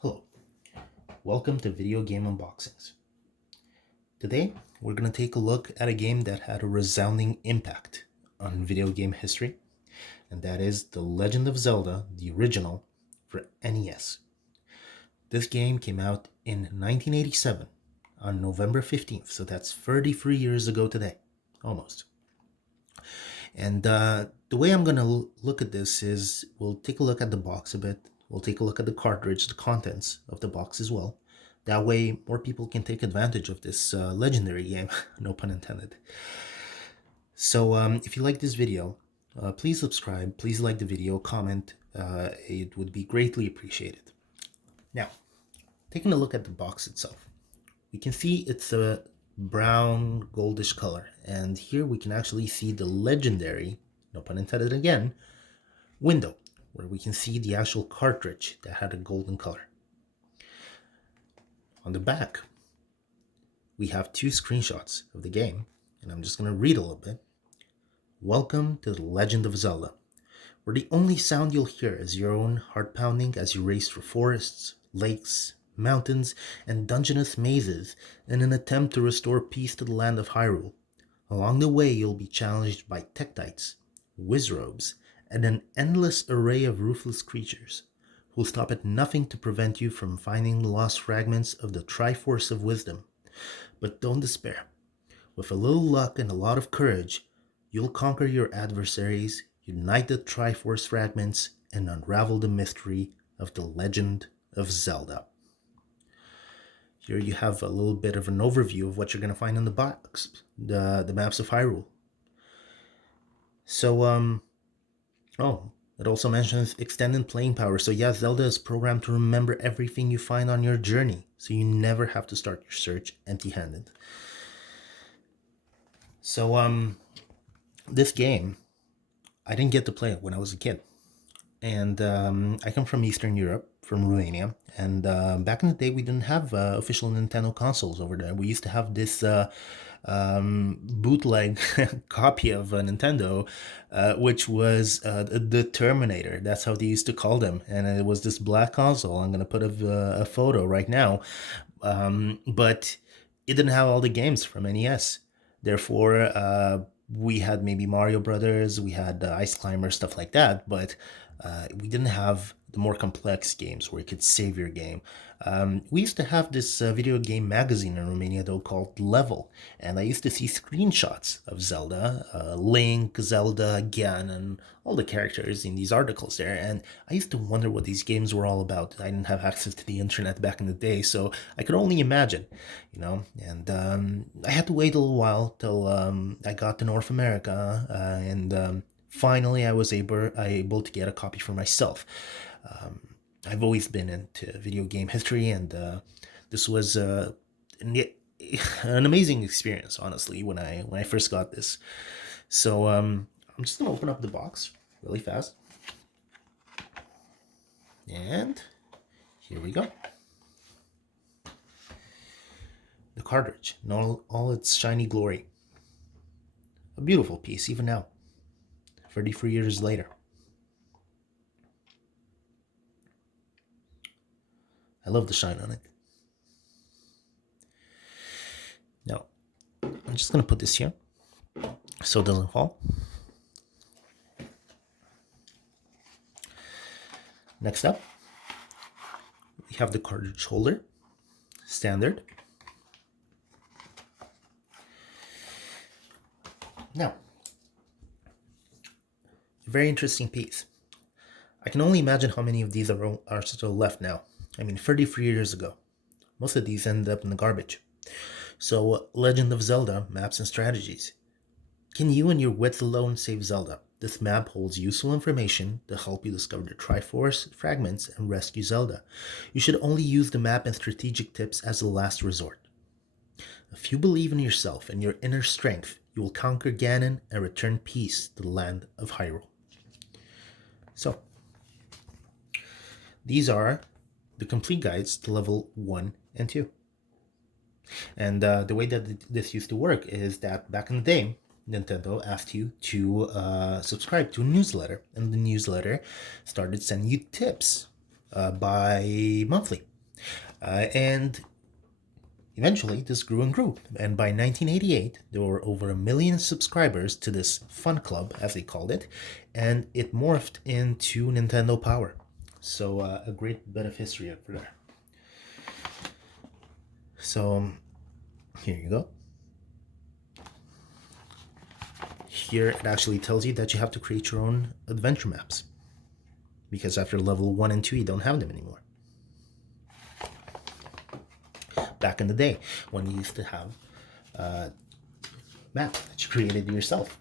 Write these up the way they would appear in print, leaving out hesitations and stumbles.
Hello, welcome to Video Game Unboxings. Today, we're going to take a look at a game that had a resounding impact on video game history, and that is The Legend of Zelda, the original, for NES. This game came out in 1987 on November 15th, so that's 33 years ago today, almost. And the way I'm going to look at this is we'll take a look at the box a bit, we'll take a look at the cartridge, the contents of the box as well. That way, more people can take advantage of this legendary game, no pun intended. So if you like this video, please subscribe, please like the video, comment. It would be greatly appreciated. Now, taking a look at the box itself, we can see it's a brown goldish color, and here we can actually see the legendary, no pun intended again, window, where we can see the actual cartridge that had a golden color. On the back, we have two screenshots of the game, and I'm just going to read a little bit. Welcome to The Legend of Zelda, where the only sound you'll hear is your own heart pounding as you race through forests, lakes, mountains, and dungeonous mazes in an attempt to restore peace to the land of Hyrule. Along the way, you'll be challenged by Tektites, Wizrobes, and an endless array of ruthless creatures who'll stop at nothing to prevent you from finding the lost fragments of the Triforce of Wisdom. But don't despair. With a little luck and a lot of courage, you'll conquer your adversaries, unite the Triforce fragments, and unravel the mystery of the Legend of Zelda. Here you have a little bit of an overview of what you're going to find in the box, the maps of Hyrule. So, it also mentions extended playing power. So yeah, Zelda is programmed to remember everything you find on your journey, so you never have to start your search empty-handed. So, this game, I didn't get to play it when I was a kid. And I come from Eastern Europe, from Romania, and back in the day we didn't have official Nintendo consoles over there. We used to have this bootleg copy of a Nintendo, which was the Terminator. That's how they used to call them, and it was this black console. I'm gonna put a photo right now, but it didn't have all the games from NES. Therefore, we had maybe Mario Brothers, we had Ice Climber, stuff like that, but we didn't have the more complex games where you could save your game. We used to have this video game magazine in Romania though called Level, and I used to see screenshots of Zelda, Link, Zelda, Ganon, all the characters in these articles there, and I used to wonder what these games were all about. I didn't have access to the internet back in the day, so I could only imagine, and I had to wait a little while till I got to North America, and finally I was able to get a copy for myself. I've always been into video game history, and this was an amazing experience, honestly, when I first got this. So I'm just gonna open up the box really fast, and here we go. The cartridge in all its shiny glory. A beautiful piece, even now, 33 years later. I love the shine on it. Now, I'm just going to put this here so it doesn't fall. Next up, we have the cartridge holder, standard. Now, a very interesting piece. I can only imagine how many of these are still left now. I mean, 33 years ago. Most of these ended up in the garbage. So, Legend of Zelda, Maps and Strategies. Can you and your wits alone save Zelda? This map holds useful information to help you discover the Triforce fragments and rescue Zelda. You should only use the map and strategic tips as a last resort. If you believe in yourself and your inner strength, you will conquer Ganon and return peace to the land of Hyrule. So, these are the complete guides to level 1 and 2. And the way that this used to work is that back in the day, Nintendo asked you to subscribe to a newsletter, and the newsletter started sending you tips bi-monthly. And eventually, this grew and grew. And by 1988, there were over 1 million subscribers to this fun club, as they called it, and it morphed into Nintendo Power. So a great bit of history over there. So here you go. Here it actually tells you that you have to create your own adventure maps, because after level 1 and 2, you don't have them anymore. Back in the day, when you used to have a map that you created yourself.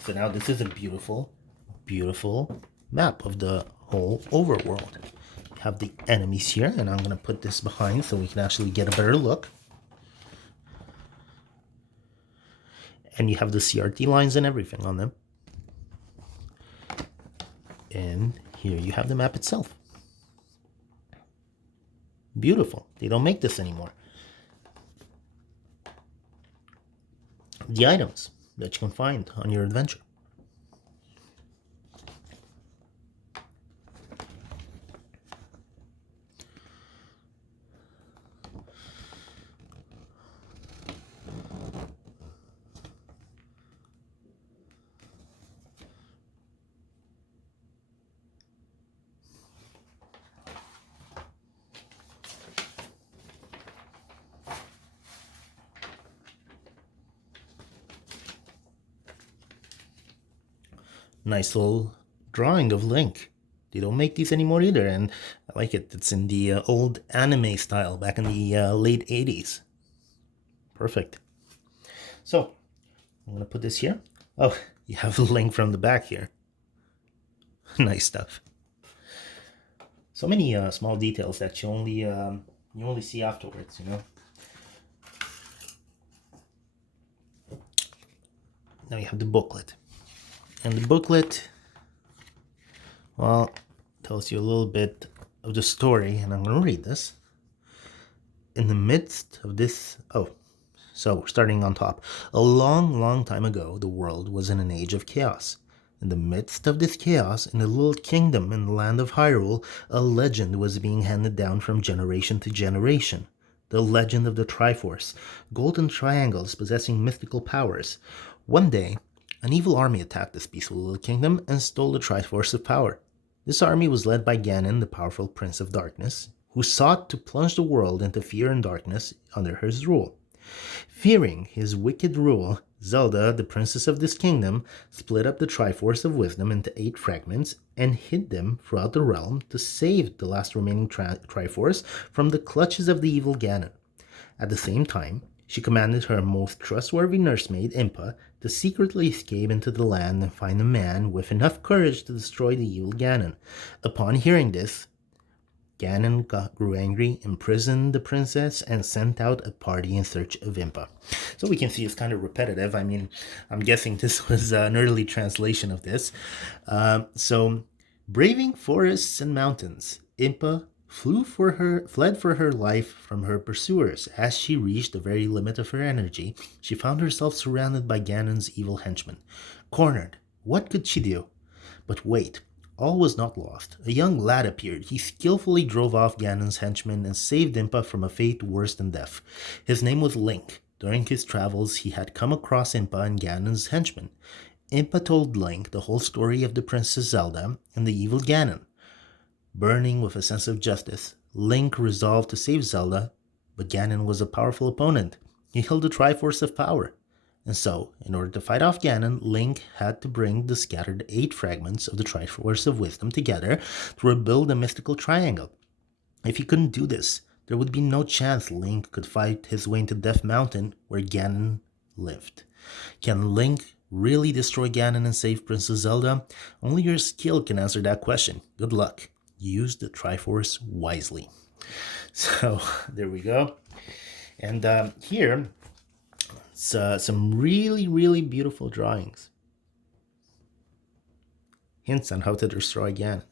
So now this is a beautiful, beautiful map of the whole overworld. You have the enemies here, and I'm going to put this behind so we can actually get a better look. And you have the CRT lines and everything on them. And here you have the map itself. Beautiful. They don't make this anymore. The items that you can find on your adventure. Nice little drawing of Link. They don't make these anymore either, and I like it. It's in the old anime style back in the late 80s. Perfect. So, I'm going to put this here. Oh, you have the Link from the back here. Nice stuff. So many small details that you only see afterwards, you know. Now you have the booklet. And the booklet, well, tells you a little bit of the story, and I'm going to read this. In the midst of this, so starting on top. A long, long time ago, the world was in an age of chaos. In the midst of this chaos, in a little kingdom in the land of Hyrule, a legend was being handed down from generation to generation. The legend of the Triforce, golden triangles possessing mystical powers. One day, an evil army attacked this peaceful little kingdom and stole the Triforce of Power. This army was led by Ganon, the powerful Prince of Darkness, who sought to plunge the world into fear and darkness under his rule. Fearing his wicked rule, Zelda, the princess of this kingdom, split up the Triforce of Wisdom into 8 fragments and hid them throughout the realm to save the last remaining Triforce from the clutches of the evil Ganon. At the same time, she commanded her most trustworthy nursemaid, Impa, to secretly escape into the land and find a man with enough courage to destroy the evil Ganon. Upon hearing this, Ganon grew angry, imprisoned the princess, and sent out a party in search of Impa. So we can see it's kind of repetitive. I mean, I'm guessing this was an early translation of this. So, braving forests and mountains, Impa fled for her life from her pursuers. As she reached the very limit of her energy, she found herself surrounded by Ganon's evil henchmen. Cornered, what could she do? But wait, all was not lost. A young lad appeared. He skillfully drove off Ganon's henchmen and saved Impa from a fate worse than death. His name was Link. During his travels, he had come across Impa and Ganon's henchmen. Impa told Link the whole story of the Princess Zelda and the evil Ganon. Burning with a sense of justice, Link resolved to save Zelda, but Ganon was a powerful opponent. He held the Triforce of Power. And so, in order to fight off Ganon, Link had to bring the scattered 8 fragments of the Triforce of Wisdom together to rebuild a mystical triangle. If he couldn't do this, there would be no chance Link could fight his way into Death Mountain, where Ganon lived. Can Link really destroy Ganon and save Princess Zelda? Only your skill can answer that question. Good luck. Use the Triforce wisely. So, there we go. And here, some really, really beautiful drawings. Hints on how to destroy Ganon.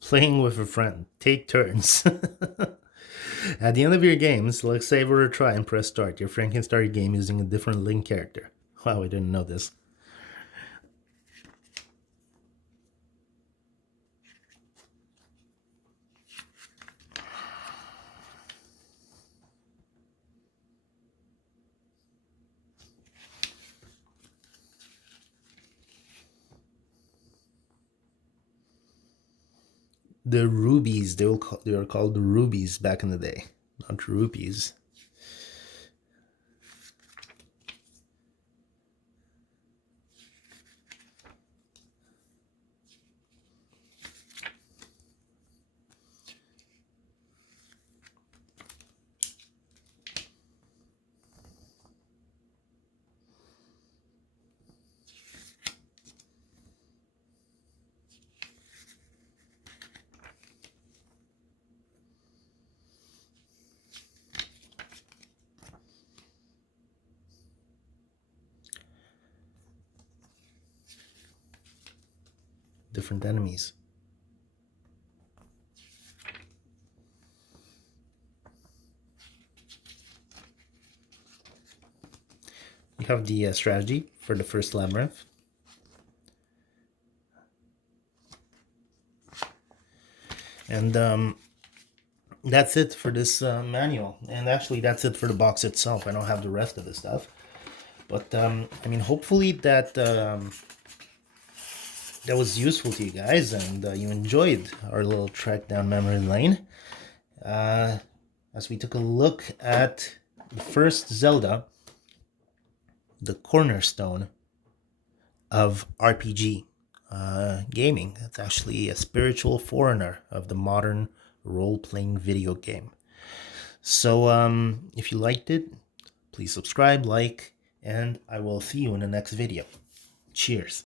Playing with a friend. Take turns. At the end of your game, select save or retry and press start. Your friend can start your game using a different Link character. Wow, I didn't know this. The rubies, they were called the rubies back in the day, not rupees. Different enemies. You have the strategy for the first labyrinth. And that's it for this manual. And actually, that's it for the box itself. I don't have the rest of the stuff. But, I mean, hopefully that that was useful to you guys, and you enjoyed our little trek down memory lane. As we took a look at the first Zelda, the cornerstone of RPG gaming. It's actually a spiritual forerunner of the modern role-playing video game. So if you liked it, please subscribe, like, and I will see you in the next video. Cheers.